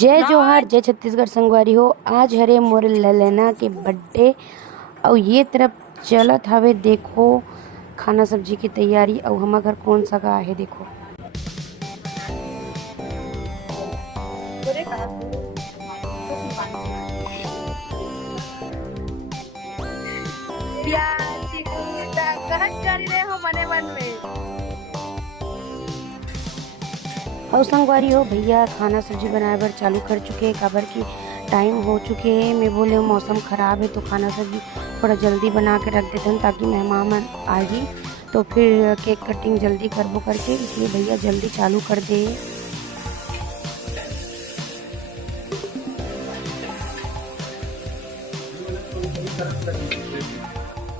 जय जोहार जय छत्तीसगढ़ संगवारी हो। आज हरे मोर ललना के बर्थडे और ये तरफ चलत हवे देखो खाना सब्जी की तैयारी। और हमार घर कौन सा का है देखो। और संगवारी हो भैया खाना सब्जी बनाए बर चालू कर चुके हैं। काबर की टाइम हो चुके हैं। मैं बोले मौसम ख़राब है तो खाना सब्जी थोड़ा जल्दी बना के रख देते हैं ताकि मेहमान आए तो फिर केक कटिंग जल्दी करबो करके, इसलिए भैया जल्दी चालू कर दे।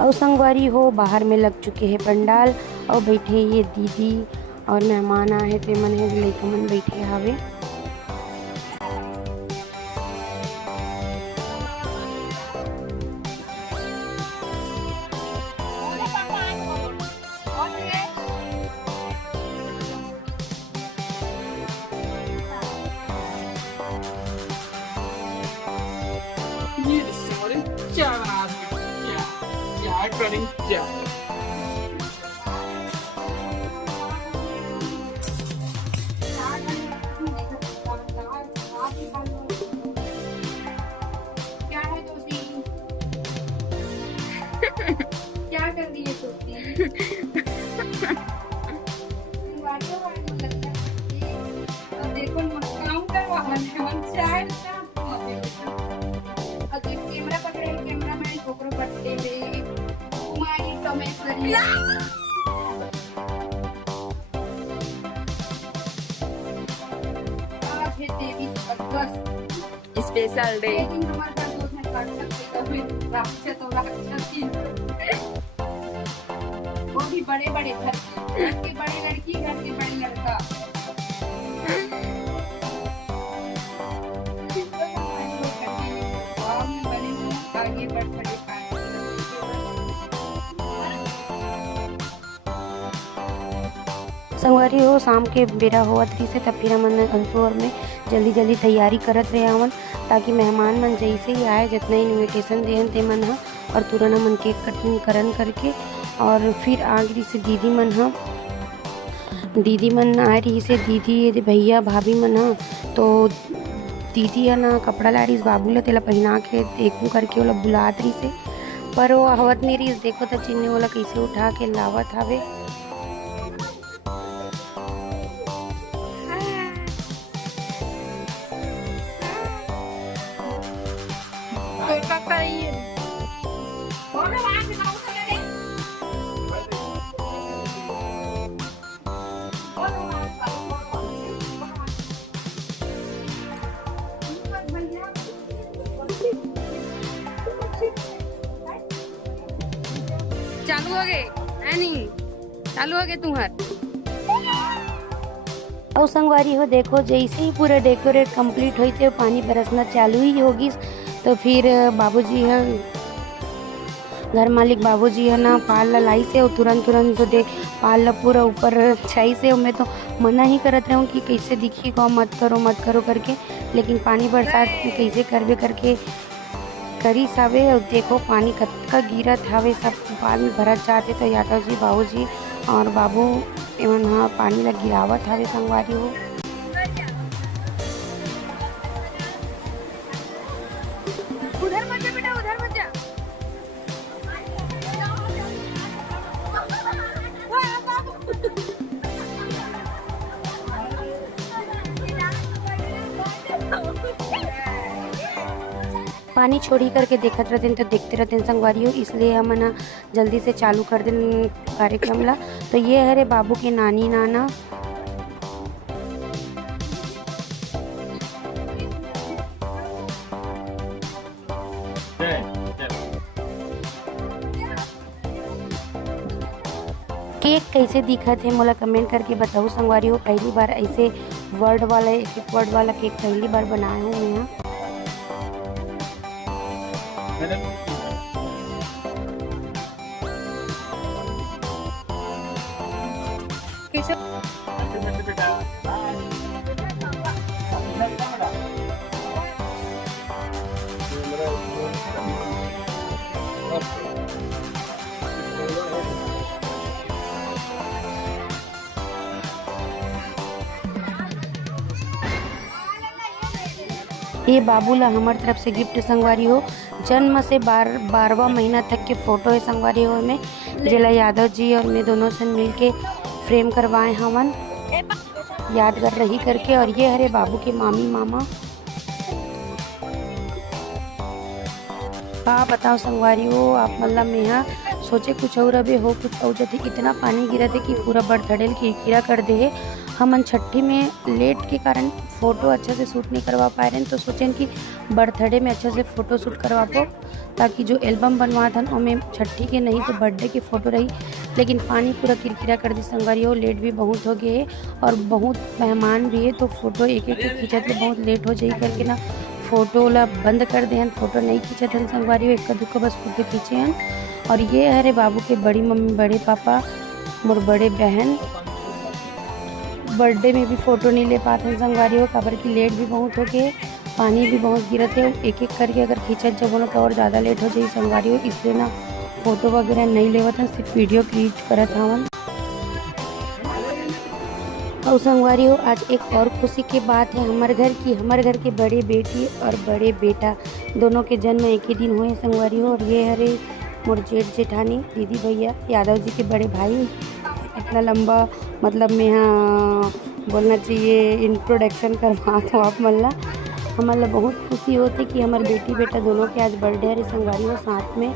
और संगवारी हो बाहर में लग चुके हैं पंडाल और बैठे ये दीदी और मेहमान आए थे मन है लइका मन बैठे हावे। क्या कर रही है सोती देखो काम करवा कैमरा पकड़े कैमरा मैन ओकरो बर्थडे में कुमारी कमेश्वरी आज है 23 अगस्त स्पेशल डे। लेकिन हमारे पास दोस्त में काट सकते तो फिर राक्षस तो राक्षस वो भी बड़े बड़े घर के बड़े लड़की घर के बड़े लड़का। आगे बढ़ पड़े संगवारी हो शाम के बेरा होवत रही से तब फिर हमन अंसोर में जल्दी जल्दी तैयारी करत रहे हमन ताकि मेहमान मन जैसे ही आए जितना इन्विटेशन देन ते मन ह और तुरंत हमन केक कटिंग करन करके और फिर आ गई से दीदी मन आ रही से दीदी भैया भाभी मन ह तो दीदी है ना कपड़ा ला रही बाबू ला तेला पहना के देखू करके ओला बुलात रही से पर वो हवत नहीं रही। देखो तो चिन्नी वाला कैसे उठा के लावत हवे। चालू हो गए चालू हो गए तुम्हार। और संगवारी हो देखो जैसे ही पूरा डेकोरेट कंप्लीट हुई थे पानी बरसना चालू ही होगी तो फिर बाबूजी है घर मालिक बाबूजी है ना पाल लाई से और तुरंत तो देख पाल ला पूरा ऊपर छाई से। मैं तो मना ही करत रहूँ कि कैसे दिखी को मत करो करके, लेकिन पानी बरसात में कैसे करबे करके करी सावे। और देखो पानी कतका गिरत हवे सब पाल में भरत जाते तो यादव जी बाबूजी और बाबू एवं हाँ पानी ला गिरावत हवे संगवारी हो। उधर मत जा बेटा उधर मत जा। पानी छोड़ी करके देखत रहते तो देखते रहते संगवारी हो, इसलिए हम ना जल्दी से चालू कर दें कार्यक्रम ला। तो ये है रे बाबू के नानी नाना केक कैसे दिखत है मोला कमेंट करके बताओ संगवारी हो। पहली बार ऐसे वर्ड वाला एक वर्ड वाला केक पहली बार बनाया हूँ मैं। कैसे ये बाबूला हमार तरफ से गिफ्ट संगवारी हो। जन्म से 12वां महीना तक के फ़ोटो है संगवारी हो में, जिला यादव जी और मैं दोनों से मिल के फ्रेम करवाए हवन यादगार रही करके। और ये हरे बाबू के मामी मामा। का बताओ संगवारी हो आप, मतलब मैं यहाँ सोचे कुछ और अभी हो कुछ और जथे इतना पानी गिरा थे कि पूरा बर्थडे किरकिरा कर दे है। हमन छठी में लेट के कारण फ़ोटो अच्छा से शूट नहीं करवा पाए रहे, तो सोचें कि बर्थडे में अच्छा से फ़ोटो शूट करवा पाओ, ताकि जो एल्बम बनवा था उनमें छठी के नहीं तो बर्थडे की फ़ोटो रही। लेकिन पानी पूरा किरकिरा कर दी संगवारी हो। लेट भी बहुत हो गए है और बहुत मेहमान भी है, तो फ़ोटो एक एक खींचत के बहुत लेट हो जाई करके ना फ़ोटो ला बंद कर दे हन। फ़ोटो नहीं खींचत हन संगवारी हो, एक दुक्का बस फ़ोटो खींचे हन। और ये हरे बाबू के बड़ी मम्मी बड़े पापा मोर बड़े बहन बर्थडे में भी फ़ोटो नहीं ले पाते हैं संगवारी हो, काबर की लेट भी बहुत हो गए, पानी भी बहुत गिरत है। एक एक करके अगर खींचत जब बोलो तो और ज़्यादा लेट हो जाए संगवारी हो, इसलिए ना फ़ोटो वगैरह नहीं लेवत हैं, सिर्फ वीडियो क्रिएट करत हवन। और संगवारी हो आज एक और खुशी की बात है हमारे घर की, हमारे घर के बड़े बेटी और बड़े बेटा दोनों के जन्म एक ही दिन हुए संगवारी हो। और ये हरे मोर जेठ जेठानी दीदी भैया यादव जी के बड़े भाई। इतना लंबा मतलब मैं यहाँ बोलना चाहिए इंट्रोडक्शन करवा तो आप मल्ला हमारा बहुत खुशी होती कि हमारे बेटी बेटा दोनों के आज बर्थडे है संगवारी हो साथ में।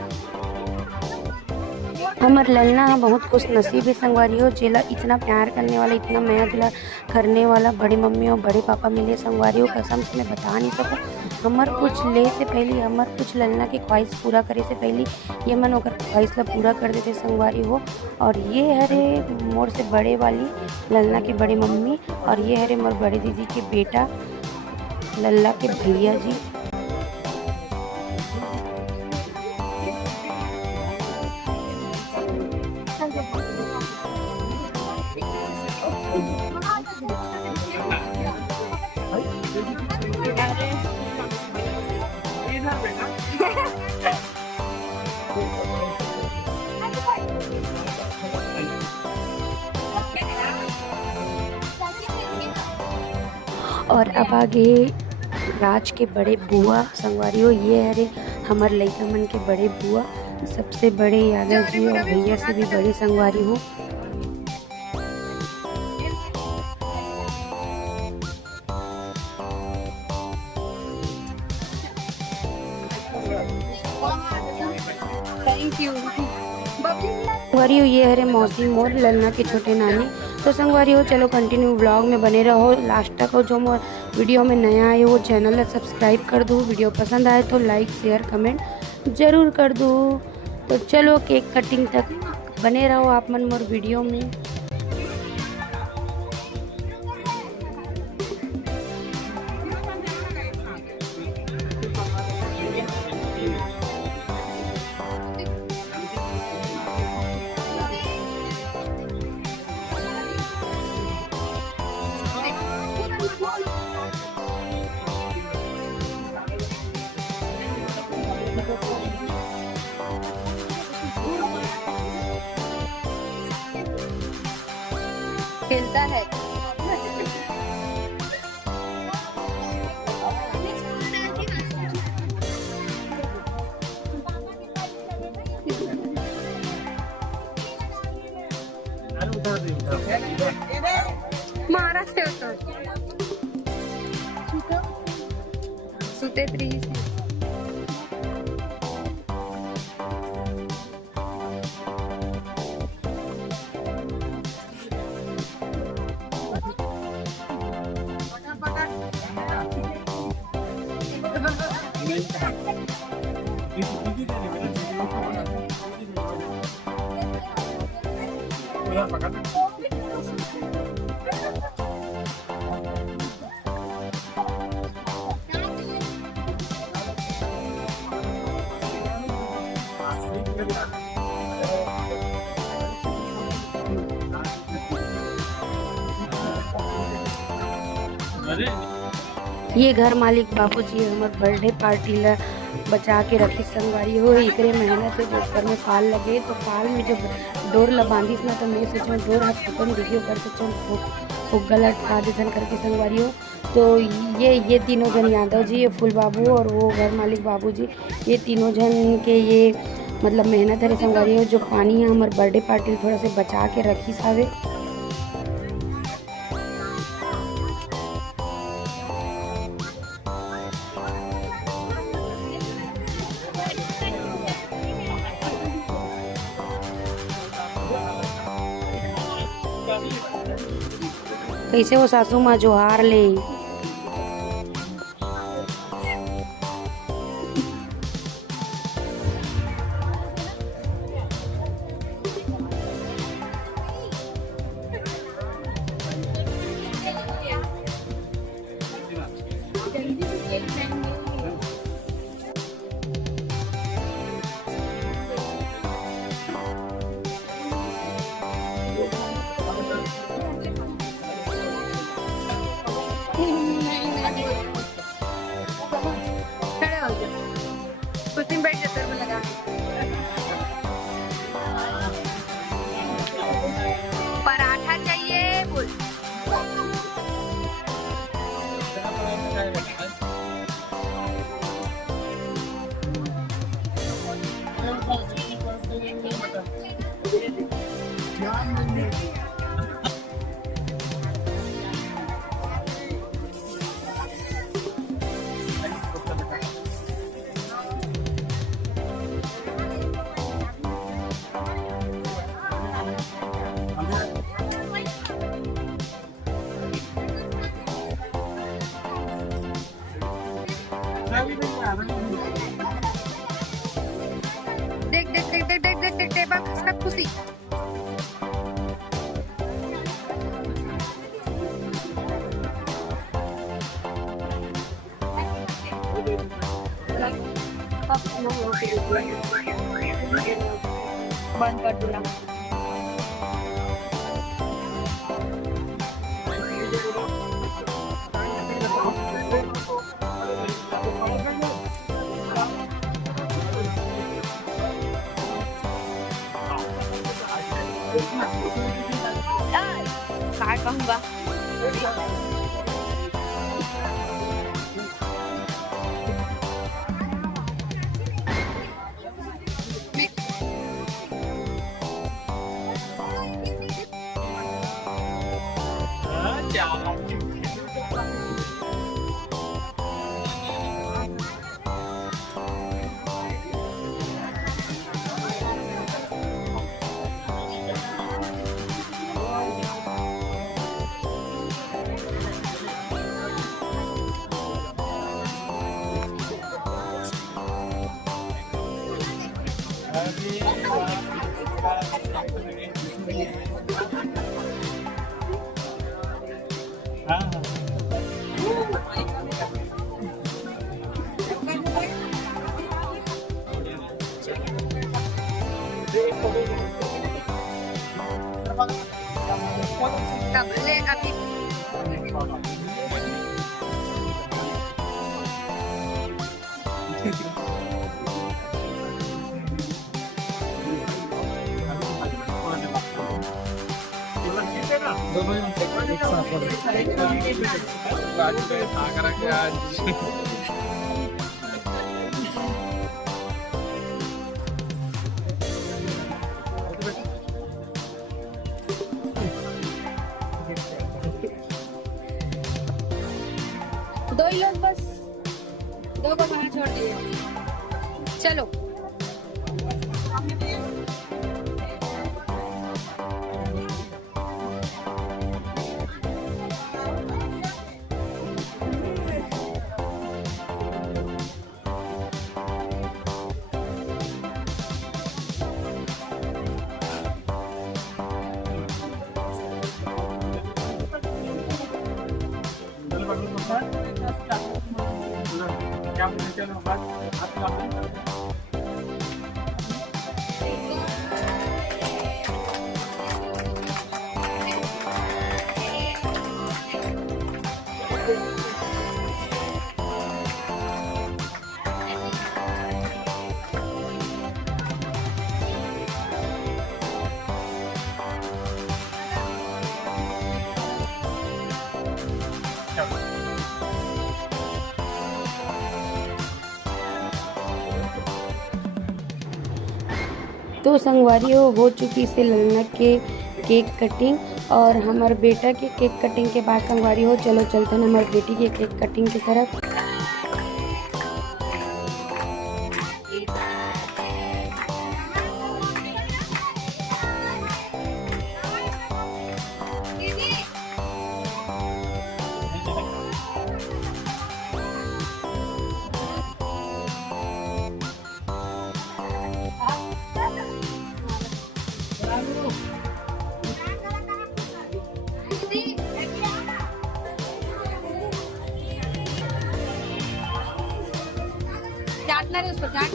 हमार ललना बहुत खुश नसीब है संगवारी हो, जेला इतना प्यार करने वाला इतना माया दुलार करने वाला बड़ी मम्मी और बड़े पापा मिले संगवारी हो। कसम से मैं बता नहीं सकूँ, हमार कुछ ले से पहले हमार कुछ ललना की ख्वाहिश पूरा करे से पहले ये मन होकर ख्वाहिश ला पूरा कर देते संगवारी हो। और ये हरे मोर से बड़े वाली ललना की बड़ी मम्मी और ये हरे मोर बड़ी दीदी के बेटा लल्ला के भैया जी। और अब आगे राज के बड़े बुआ संगवारी हो, ये हरे हमार लइका मन के बड़े बुआ सबसे बड़े यादव जी और भैया से भी बड़े संगवारी हो। थैंक यू संगवारी हो ये हरे मौसी मोर ललना के छोटे नानी। तो संगवारी हो चलो कंटिन्यू व्लॉग में बने रहो लास्ट तक। हो जो मोर वीडियो में नया आए वो चैनल ला सब्सक्राइब कर दो, वीडियो पसंद आए तो लाइक शेयर कमेंट ज़रूर कर दो। तो चलो केक कटिंग तक बने रहो आप मन मोर वीडियो में। खेलता है। महाराष्ट्र सुते प्लीज। ये घर मालिक बाबूजी हमार बर्थडे पार्टी ला बचा के रखी संगवारी हो। एकरे मेहनत से जो घर में फाल लगे तो फाल में जब डोर ला बांधिस ना तो मैं सोचा डोर हाथ फुकन वीडियो कर सोचा फुग्गा लटका देथन करके संगवारी हो। तो ये तीनों जन यादव जी, ये फूल बाबू और वो घर मालिक बाबू जी, ये तीनों जन के ये मतलब मेहनत है संगवारी हो जो पानी है हमारे बर्थडे पार्टी थोड़ा से बचा के रखी सावे। कैसे वो सासू माँ जोहार ले। खड़े हो जाओ, कुछ दिन बैठ जाते हैं लगा। पराठा चाहिए बोल। देख देख देख देख देख देख देख देख बस सब खुशी। बंद कर दूंगा। काय कहूँगा। Tạm lên ăn thịt. दो ही लोग बस, दो को बाहर छोड़ दिए। चलो तो संगवारियों हो चुकी से ललना के केक कटिंग और हमारे बेटा के केक कटिंग के बाद संगवारी हो चलो चलते हैं हमारी बेटी के केक कटिंग की तरफ। चाटना रे उसको, चाट।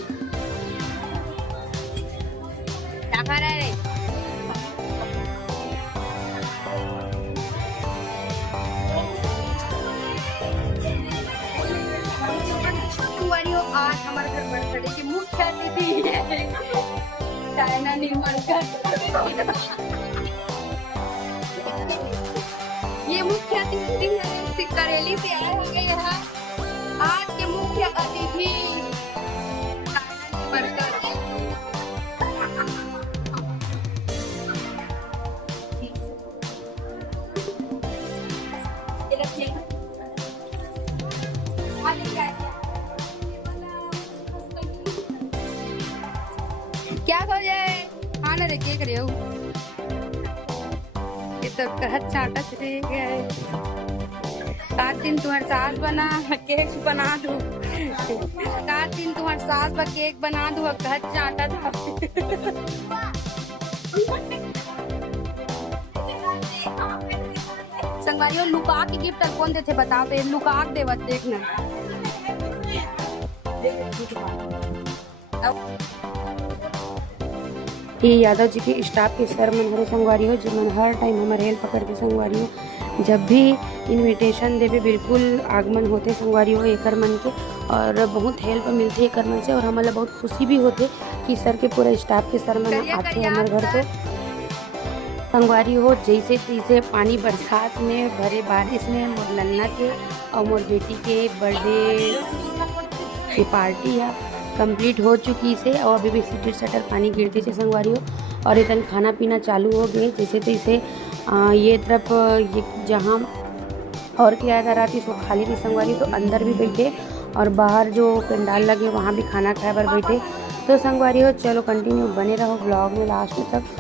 क्या खा रहा है रे? आज हमारे घर बर्थडे की मुख्य अतिथि है चाइना निर्मलकर। ये मुख्य अतिथि है, करेली से आए होंगे यहाँ आज के मुख्य अतिथि क्या हो जाए खाना रे के करे हो ये तो कहत चाटत रे गए 7 दिन तुम्हारे सास बना केक बना दू 7 दिन तुम्हारे सास बा केक बना दू कहत चाटत संगवारियों लुका के गिफ्ट कौन देते बताओ तो लुका के देवत देखना। ये यादव जी के स्टाफ के सर मन हरे संगवारी हो जो मन हर टाइम हमारे हेल्प पकड़ के संगवारी हो जब भी इनविटेशन देवे बिल्कुल आगमन होते संगवारी हो एकर मन के और बहुत हेल्प मिलती है एकर मन से और हमारा बहुत खुशी भी होते कि सर के पूरा स्टाफ के सर मन आते हैं हमारे घर को संगवारी हो जैसे तैसे पानी बरसात में भरे बारिश में मोर लन्ना के और मोर बेटी के बर्थडे की पार्टी है कंप्लीट हो चुकी से और अभी भी सिटर सटर पानी गिरती से संगवारी हो और इतन खाना पीना चालू हो गए जैसे तैसे ये तरफ ये जहाँ और क्या करा थी सो खाली थी संगवारी तो अंदर भी बैठे और बाहर जो पंडाल लगे वहाँ भी खाना खाए पर बैठे तो संगवारी हो चलो कंटिन्यू बने रहो ब्लॉग में लास्ट तक।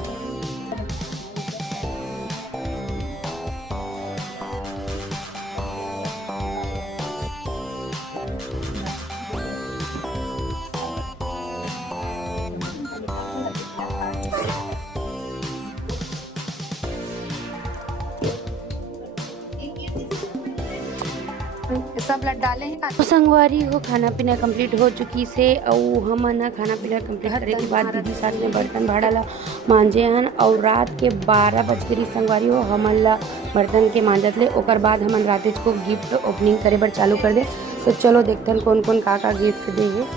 सब लट डाले हैं तो संगवारी हो खाना पीना कंप्लीट हो चुकी से और हम ना खाना पीना कंप्लीट करने के बाद दीदी साथ में बर्तन भाड़ा ला मांजे हन और रात के 12 बज गई संगवारी हो हमन ला बर्तन के मांजत ले ओकर बाद हमन रात को गिफ्ट ओपनिंग करे बर चालू कर दे तो चलो देखते हैं कौन कौन का गिफ्ट दे है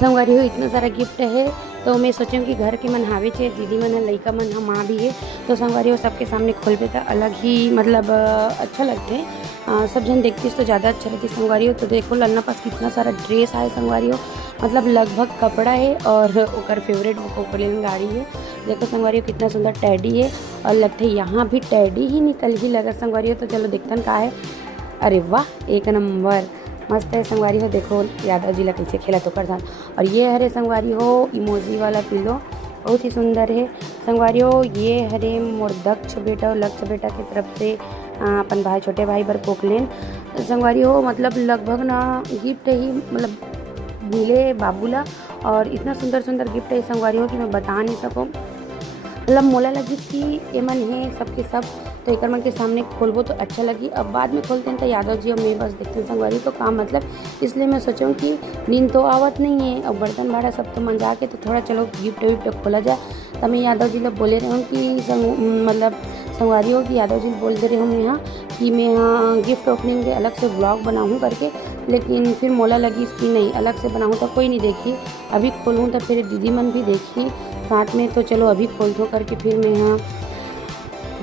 संगवारी हो इतना सारा गिफ्ट है तो मैं सोचूं कि घर के मन हावे चाहिए दीदी मन है लड़का मन है माँ भी है तो संगवारी हो सबके सामने खोल पे तो अलग ही मतलब अच्छा लगते हैं सब जन देखती तो ज़्यादा अच्छा लगती संगवारी हो तो देखो लन्ना पास कितना सारा ड्रेस है संगवारी हो मतलब लगभग कपड़ा है और ओकर फेवरेट पोकोलिन गाड़ी है देखो संगवारी हो कितना सुंदर टैडी है और लगते यहाँ भी टैडी ही निकल ही लगा संगवारी हो तो चलो देखते का है। अरे वाह एक नंबर मस्त है संगवारी हो देखो यादव जी ला कैसे खेला तो कर साथ और ये हरे संगवारी हो इमोजी वाला पिलो बहुत ही सुंदर है संगवारी हो ये हरे मोर दक्ष बेटा और लक्ष्य बेटा की तरफ से अपन भाई छोटे भाई बर पोकलेन संगवारी हो मतलब लगभग ना गिफ्ट ही मतलब मिले बाबूला और इतना सुंदर सुंदर गिफ्ट है संगवारी हो कि मैं बता नहीं सकूँ मतलब मोला लगी कि ये मन है सबके सब तो एक मन के सामने खोलबो तो अच्छा लगी अब बाद में खोलते हैं तो यादव जी और मैं बस देखते हैं संगवारी तो काम मतलब इसलिए मैं सोचूं कि नींद तो आवत नहीं है और बर्तन भाड़ा सब तो मंजा के तो थोड़ा चलो गिफ्ट विफ्ट खोला जाए तो मैं यादव जी लोग बोले रहे हूँ कि मतलब संगवारी हो कि यादव जी बोल दे रहे हूँ मैं यहाँ कि मैं यहाँ गिफ्ट ओपनिंग के अलग से ब्लॉग बनाऊँ करके लेकिन फिर मोला लगी इसकी नहीं अलग से बनाऊँ तो कोई नहीं देखी अभी खोलूँ तो फिर दीदी मन भी देखी साथ में तो चलो अभी खोल दो करके फिर मैं यहाँ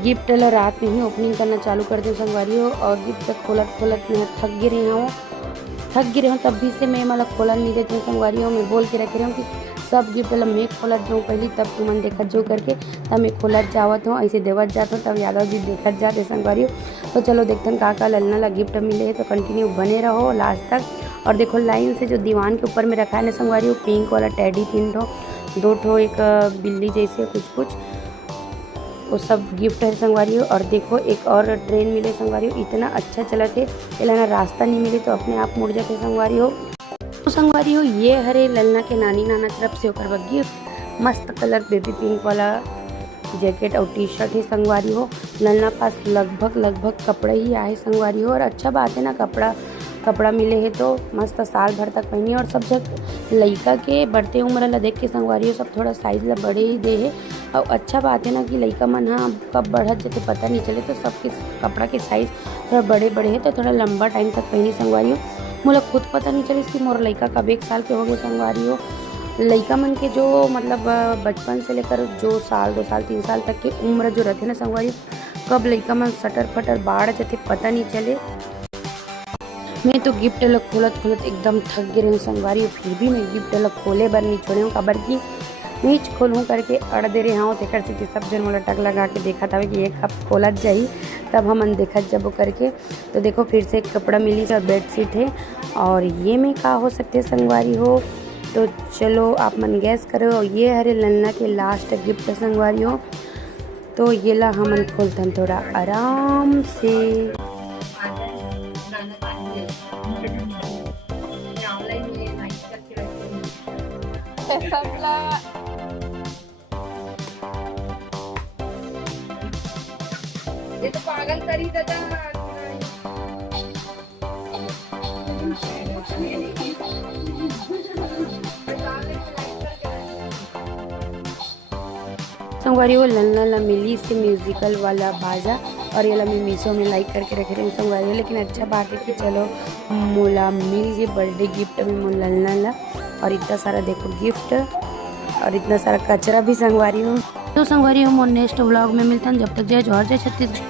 गिफ्ट ला रात में ही ओपनिंग करना चालू कर दूँ संगवारी हो और गिफ्ट खोलत मैं थक गिरे हूँ तब भी से मैं मतलब खोला नहीं देती हूँ संगवारी हो मैं बोल के रख रही हूँ कि सब गिफ्ट ला मैं खोलत जाऊँ पहले, तब तुमन देखत जो करके, तब मैं खोलत जावत हूँ, ऐसे देवत जात हूँ, तब यादव जी देखत जाते संगवारी हो। तो चलो देखते हैं का ललना ला गिफ्ट मिले है, तो कंटिन्यू बने रहो लास्ट तक। और देखो लाइन से जो दीवान के ऊपर में रखा है ना संगवारी हो, पिंक वाला टेडी 3 ठो, 2 ठो एक बिल्ली जैसे कुछ वो सब गिफ्ट है संगवारी हो। और देखो एक और ट्रेन मिले संगवारी हो, इतना अच्छा चला थे ना, रास्ता नहीं मिले तो अपने आप मुड़ जाते संगवारी हो। तो संगवारी हो ये हरे ललना के नानी नाना तरफ से ओकर गिफ्ट मस्त कलर बेबी पिंक वाला जैकेट और टी शर्ट है संगवारी हो। ललना पास लगभग कपड़े ही आए संगवारी हो। और अच्छा बात है ना, कपड़ा मिले है तो मस्त साल भर तक पहनी। और सब जग लड़का के बढ़ते उम्र ला देख के संगवारी हो सब थोड़ा साइज ला बड़े ही दे है। और अच्छा बात है ना कि लड़का मन हाँ कब बढ़त जाते पता नहीं चले, तो सबके कपड़ा के साइज थोड़ा बड़े है तो थोड़ा लंबा टाइम तक पहनी संगवारी हो। मुझे खुद पता नहीं चले कि मोर लड़का कब 1 साल के हो गए संगवारी हो। लड़का मन के जो मतलब बचपन से लेकर जो साल 2 साल 3 साल तक की उम्र जो रहते ना संगवारी, कब लड़का मन सटर फटर बाढ़ जाते पता नहीं चले। मैं तो गिफ्ट ला खोलत एकदम थक गए रही संगवारी हो, फिर भी मैं गिफ्ट ला खोले बर नहीं छोड़े हूँ, काबर की मैं खोलूँ करके अड़ दे रहे हाँ। तेकर से सब जन मोला टक लगा के देखा था कि एक कप खोलत जाही, तब हम देखत जब करके। तो देखो फिर से एक कपड़ा मिली और बेडशीट है। और ये में का हो सकते संगवारी हो, तो चलो आप मन गैस करो। और ये हरे ललना के लास्ट गिफ्ट संगवारी हो, तो ये ला हमन खोलते थोड़ा आराम से। ये तो पागल करी दादा। संगवारी हो ललना ला मिली से म्यूजिकल वाला बाजा, और ये ला मैं मीशो में लाइक करके रख रही हूँ संगवारी हो। लेकिन अच्छा बात है कि चलो मोला मिल गए बर्थडे गिफ्ट में मोल ललना ला। और इतना सारा देखो गिफ्ट और इतना सारा कचरा भी संगवारी हो। तो संगवारी हो मोर नेक्स्ट व्लॉग में मिलता है, जब तक जय जौहर जय छत्तीसगढ़।